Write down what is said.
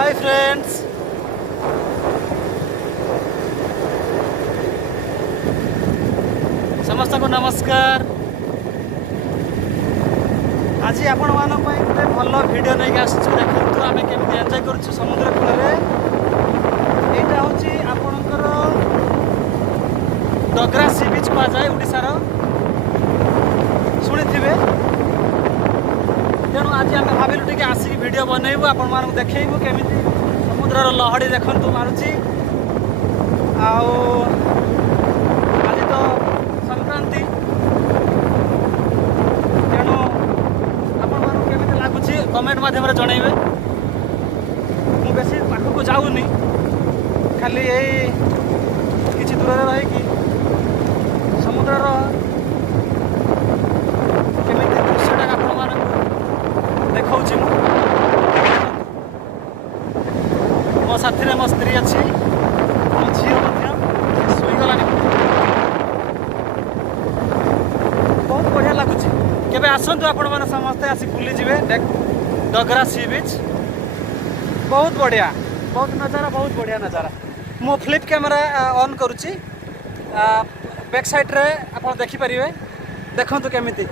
Hi friends, समस्त को नमस्कार। आज आपण मान गोटे भल भिडियो नहीं आसचु। देखु आम केमी एंजॉय करूँ समुद्र कूल में। यहाँ हूँ आपणकर डगरा सी बीच कहुए ओडार शुणी थे। तेणु आज आम भाविलु टे आसिक भिडियो बनइबू आपण मानक देखू केमी समुद्र लहड़ी देखु मारुची। आज तो संक्रांति, तेणु आपण मानक केमी लगुच कमेंट माध्यम जनइबे। मु बेसी पाखक जाऊनी, खाली यही किसी दूर रही समुद्र केमी दृश्यटा आपण मानक देखौछि। मो साथी रे मो स्त्री अच्छी, मो झील शुईगलानी। बहुत बढ़िया लगुच। केबे आसतु आपण मैंने समस्ते आसी बुली जिवे डगरा सी बीच। बहुत बढ़िया, बहुत नजारा, बहुत बढ़िया नजारा। मो फ्लिप कैमेरा ऑन करुच्ची। बैक साइड रे आपण देखि परिवे। देखंतु केमिति